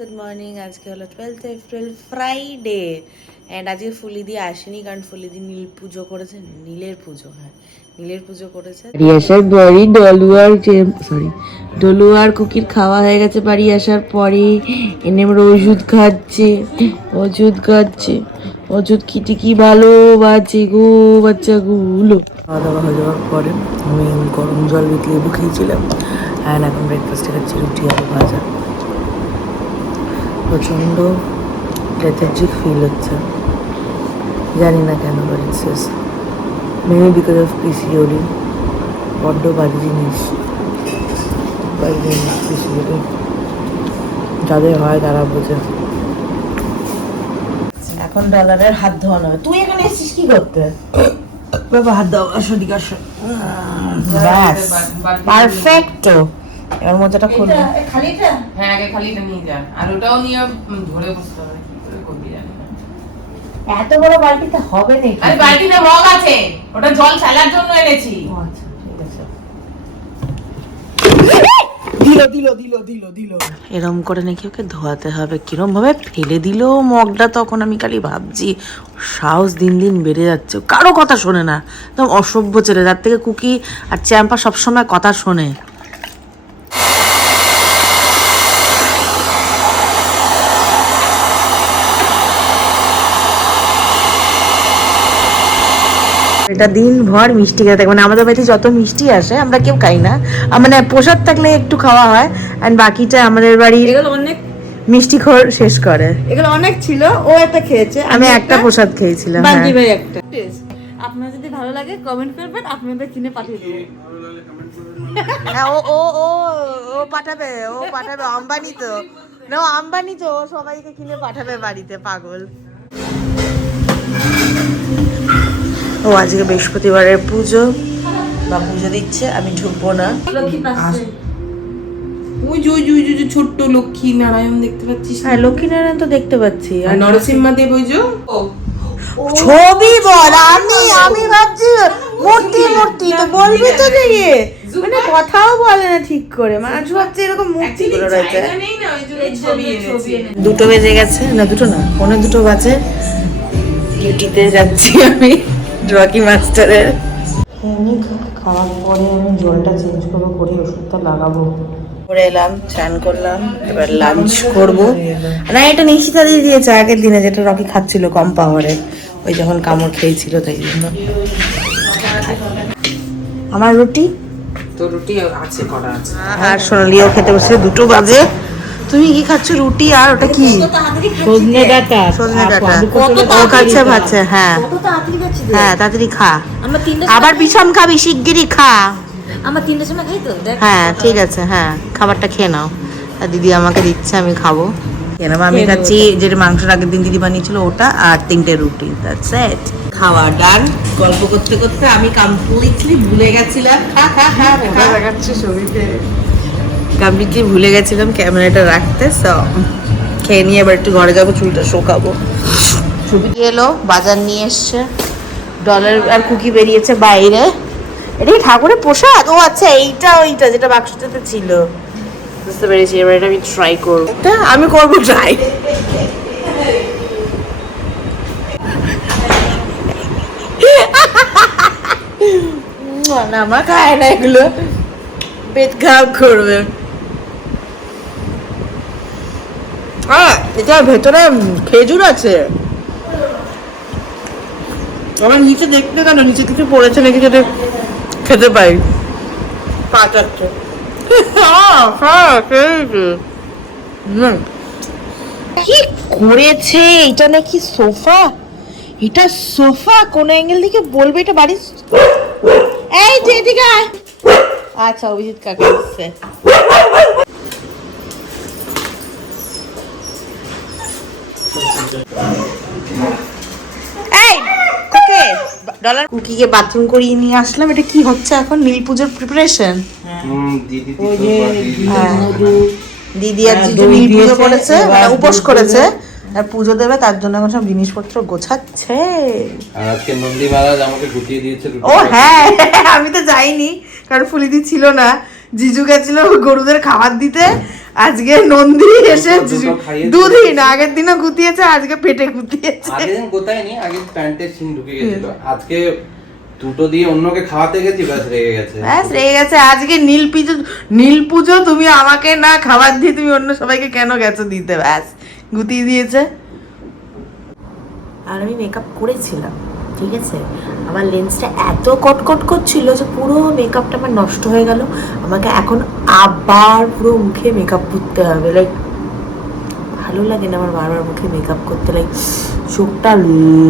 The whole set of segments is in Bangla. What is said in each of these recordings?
Good morning. আজকে হলো 12th এপ্রিল, ফ্রাইডে। অ্যান্ড আজকে ফুলিদি আসেনি কারণ ফুলিদি নীল পুজো করেছে। নীলের পুজো, হ্যাঁ নীলের পুজো করেছে। বাড়ি আসার পরই ডলুয়ার কুকির খাওয়া হয়ে গেছে। বাড়ি আসার পরে এনে আমরা ওষুধ খাচ্ছে। ওষুধ খেতে কি ভালো বাজে গো বাচ্চাগুলো। খাওয়া দাওয়া হয়ে যাওয়ার পরে আমি গরম জল উইথ লেবু খেয়েছিলাম। অ্যান্ড এখন ব্রেকফাস্টে খাচ্ছি রুটি আলু ভাজা। প্রচণ্ড লেথার্জিক ফিল হচ্ছে, জানি না কেন, but it's maybe because of PCOD. বড্ড বাজে জিনিস পিসিওডি, যাদের হয় তারা বোঝে। এখন ডলারের হাত ধোয়ানো হবে। তুই এখানে এসেছিস কি করতে? বাবা হাত দাও, আসো দিকে আসো। ব্যাস পারফেক্ট। এর মধ্যেটা খুলে খালিটা, হ্যাঁ আগে খালিটা নিয়ে যা, আর ওটাও নিয়ে ধরে বসতে হবে। কি করে করবি জানি না। এত বড় বালতিতে হবে নাকি? আরে বালতিতে মগ আছে, ওটা জল ফেলার জন্য এনেছি। আচ্ছা ঠিক আছে। দিল এরম করে নাকি ওকে ধোয়াতে হবে। কিরম ভাবে ফেলে দিল মগটা, তখন আমি খালি ভাবছি সাহস দিন দিন বেড়ে যাচ্ছে। কারো কথা শোনে না, একদম অসভ্য ছেলে। তার থেকে কুকি আর চ্যাম্পা সবসময় কথা শোনে। এটা দিন ভর মিষ্টি খেতে থাকে। মানে আমাদের বাড়িতে যত মিষ্টি আসে আমরা কেউ খাই না, মানে প্রসাদ থাকলে একটু খাওয়া হয়। অ্যান্ড বাকিটা আমাদের বাড়ি এগুলো অনেক মিষ্টি খোর শেষ করে। এগুলো অনেক ছিল, ও একটা খেয়েছে, আমি একটা প্রসাদ খেয়েছিলাম। বাকি ভাই একটা। আপনার যদি ভালো লাগে কমেন্ট করবেন, আপনাদের কিনে পাঠিয়ে দেবো। হ্যাঁ ও ও ও ও পাঠাবে, আম্বানি তো না, আম্বানি তো সবাইকে কিনে পাঠাবে বাড়িতে, পাগল। ও আজকে বৃহস্পতিবারের পুজো, বা পুজো দিচ্ছে, আমি ঢুকবো না। লক্ষ্মী পাশে ওই যে ছোট্ট লক্ষ্মী নারায়ণ দেখতে পাচ্ছিস? হ্যাঁ লক্ষ্মীনারায়ণ তো দেখতে পাচ্ছি। আর নরসিংহা দেব ওই যে ছবি বল। আমি ভাবছি মূর্তি তো বলবি তো যে ইয়ে, মানে কথাও বলে না ঠিক করে। মাঝ ভাবছি এরকম মূর্তি গুলো রয়েছে। নেই না, ওই জন্য ছবি এনেছি। 2টো বেজে গেছে, না 2টো না, 2:45 বাজে। ডিউটিতে যাচ্ছি আমি রকি মাস্টারের। খাওয়ার পরে আমি জলটা চেঞ্জ করবো, করে ওষুধটা লাগাবো। করে এলাম, স্নান করলাম, এবার লাঞ্চ করবো। না এটা নিশিতা দিয়ে দিয়েছে আগের দিনে, যেটা রকি খাচ্ছিল কম পাওয়ারে, ওই যখন কামড় খেয়েছিল তাই জন্য। আমার রুটি তো রুটি আছে, করা আছে। আর সোনালিও খেতে বসে। 2টো বাজে। তুমি কি খাচ্ছ? রুটি আর ওটা কি? সজনে ডাঁটা। ও খাচ্ছে ভাবছে। হ্যাঁ হ্যাঁ তাড়াতাড়ি খা, আমরা তিনটা, আবার বিষম খাবি, শিগগিরই খা। আমরা 3টার সময় খাই তো, দেখ। হ্যাঁ ঠিক আছে, হ্যাঁ খাবারটা খেয়ে নাও। আর দিদি আমাকে দিচ্ছে, আমি খাবো। খেয়ে নেবো। আমি খাচ্ছি যেটা মাংসের আগের দিন দিদি বানিয়েছিল ওটা, আর 3টে রুটি। That's it. খাওয়া ডান। গল্প করতে করতে আমি কমপ্লিটলি ভুলে গেছিলাম। দেখাচ্ছে ছবিতে। কমপ্লিটলি ভুলে গেছিলাম ক্যামেরাটা রাখতে। সো খেয়ে নিয়ে এবার একটু ঘরে যাবো, চুলটা শোকাবো। ছবি এলো, বাজার নিয়ে এসছে, ডলার আর কুকি বেরিয়েছে বাইরে। এটাই ঠাকুরের প্রসাদ? ও আচ্ছা, ওইটা যেটা বাক্সটাতে ছিল, বুঝতে পেরেছি। এবার এটা আমি ট্রাই করবো, আমি করবো ট্রাই। না আমার খায় না এগুলো, পেট খারাপ করবে। এটা ভেতরে খেজুর আছে। আমার নিচে দেখতে কেন, নিচে কিছু পড়েছে নাকি যেটা খেতে পাই? পাচাচ্ছে। কি করেছে এটা? নাকি সোফা? এটা সোফা কোন অ্যাঙ্গেল থেকে বলবে এটা বাড়ির? এই যে এদিকে আয়। আচ্ছা অভিজিৎ কাকা এসছে। এই কুকে ডলার, কুকিকে বাথরুম করিয়ে নিয়ে আসলাম। এটা কি হচ্ছে এখন? নীল পুজোর প্রিপারেশন। দিদি আর জিজু নীল পুজো করেছে, মানে উপোস করেছে, আর পুজো দেবে, তার জন্য এখন সব জিনিসপত্র গোছাচ্ছে। আর আজকে নন্দী মহারাজ আমাকে গুটিয়ে দিয়েছে। ও হ্যাঁ আমি তো যাইনি কারণ ফুলিদি ছিল না, জিজু গেছিল গরুদের খাবার দিতে, আজকে নন্দী এসে দুদিন আগের দিনও গুতিয়েছে, আজকে পেটে গুতিয়েছে। আগের দিন কোথায় নি, আগে প্যান্টে সিন ঢুকে গেছিল, আজকে দুটো দিয়ে অন্যকে খাওয়াতে গেছি, ব্যাস রেগে গেছে। আজকে নীল পুজো তুমি আমাকে না খাবার দিয়ে তুমি অন্য সবাইকে কেন গেছো দিতে, ব্যাস গুতিয়ে দিয়েছে। আর আমি মেকআপ করেছিলাম, ঠিক আছে, আমার লেন্সটা এত কটকট করছিল যে পুরো মেকআপটা আমার নষ্ট হয়ে গেল। আমাকে এখন আবার পুরো মুখে মেকআপ করতে হবে, লাইক ভালো লাগে না আমার বারবার মুখে মেকআপ করতে, লাইক চোখটা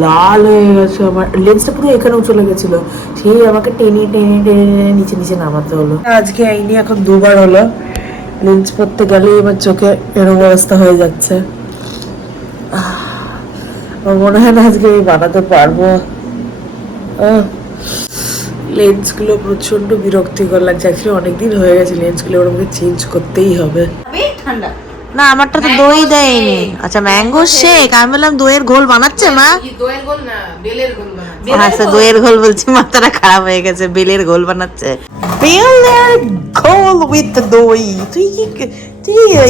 লাল হয়ে গেছে, আমার লেন্সটা পুরো এখানেও চলে গেছিলো, সেই আমাকে টেনে টেনে টেনে টেনে নিচে নিচে নামাতে হলো। আজকে আইনি এখন দুবার হলো, লেন্স পরতে গেলেই আমার চোখে এরকম অবস্থা হয়ে যাচ্ছে। আমার মনে হয় না আজকে আমি বানাতে পারবো। লেন্সগুলো প্রচন্ড বিরক্তিকর লাগছে, অ্যাকচুয়ালি অনেকদিন হয়ে গেছে লেন্সগুলো, ওর আমাকে চেঞ্জ করতেই হবে। ঠান্ডা না আমারটা তো দই দেয়নি। আচ্ছা ম্যাঙ্গো শেক, আমি বললাম দইয়ের ঘোল বানাচ্ছে মা। দইয়ের গোল না, বেলের গোল বানাচ্ছে। আচ্ছা দইয়ের ঘোল বলছি, মাথাটা খারাপ হয়ে গেছে, বেলের ঘোল বানাচ্ছে। বেলের ঘোল উইথ দই। তুই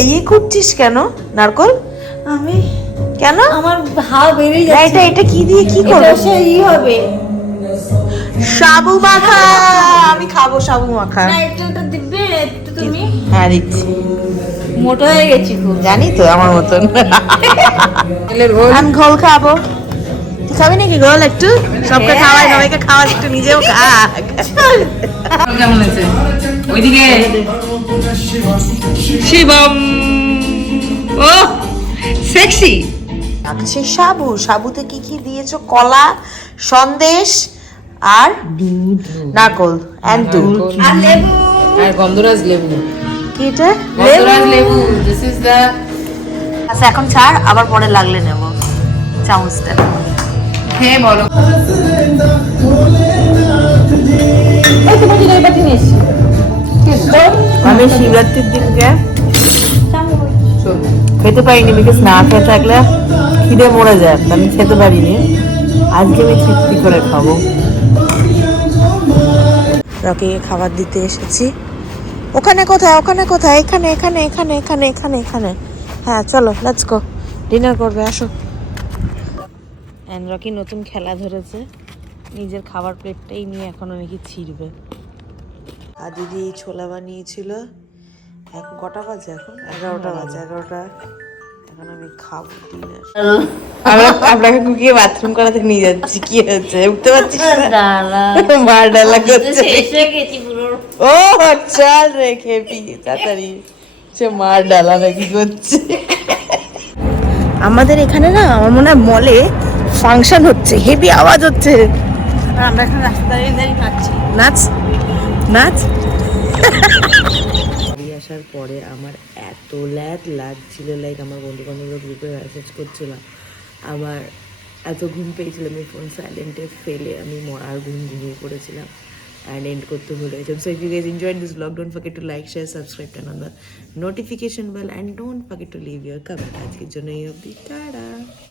ইয়ে করছিস কেন নারকল? আমি কেন? আমার হাওয়া বেরিয়ে যাচ্ছে। এটা কি দিয়ে কি করব? এটা সেই হবে সাবু মাখা। আমি খাবো সাবু মাখা। না, এটা দিবে একটু তুমি। হ্যাঁ দিচ্ছি। মোটা হয়ে গেছি খুব, জানি তো আমার মতন। বেলের গোল। আমি ঘোল খাবো। তুই খাবি নাকি ঘোল একটু? সবকে খাওয়াই, সবাইকে খাওয়া, একটু নিজেও খা। কেমন হয়েছে? ওইদিকে শিবম। ও সেক্সি। লাগছে সাবু। সাবুতে কি কি দিয়েছো? কলা, সন্দেশ আর দুধ, নারকল এন্ড দুধ আর লেবু। আর গন্ধরাজ লেবু। কি এটা? গন্ধরাজ লেবু। This is the. আচ্ছা এখন ছাড়, আবার পরে লাগলে নেব চামচটা। খেয়ে বলো। আমি শিবরাত্রির দিনকে খেতে পারিনি, বিকজ না খেয়ে থাকলে খিদে মরে যায়, আমি খেতে পারিনি। আজকে আমি তৃপ্তি করে খাবো। রকিকে খাবার দিতে এসেছি। ওখানে কোথায়? ওখানে কোথায়? এখানে এখানে এখানে এখানে এখানে এখানে। হ্যাঁ চলো লেটস গো, ডিনার করবে, আসো। রকি নতুন খেলা ধরেছে, নিজের খাবার প্লেটটাই নিয়ে এখন নাকি ছিঁড়বে। আর দিদি ছোলা বানিয়েছিল। এখন কটা বাজে? এখন 11টা বাজে। 11টা। এখন আমি খাবো ডিনার। আপনাকে কুকিয়ে বাথরুম করাতে নিয়ে যাচ্ছি। কি হয়েছে, উঠতে পারছিস না? মার ডালা করছে। ও চল রে খেপি তাড়াতাড়ি, সে মার ডালা নাকি করছে। আমাদের এখানে না, আমার মনে হয় মলে ফাংশন হচ্ছে, হেভি আওয়াজ হচ্ছে। আমরা এখন রাস্তায় দাঁড়িয়ে নাচছি। নাচ নাচ। বাড়ি আসার পরে আমার এত ল্যাদ লাগছিল, লাইক আমার বন্ধু বান্ধবরা গ্রুপে মেসেজ করছিলাম, আমার এত ঘুম পেয়েছিল, আমি ফোন সাইলেন্টে ফেলে আমি মরার ঘুমিয়ে পড়েছিলাম and end করতে ভুলে গেছিলাম। So if you guys enjoyed this vlog, don't forget to like, share, subscribe, turn on the notification bell and don't forget to leave your comment. আজকের জন্য এই অবধি, টাটা।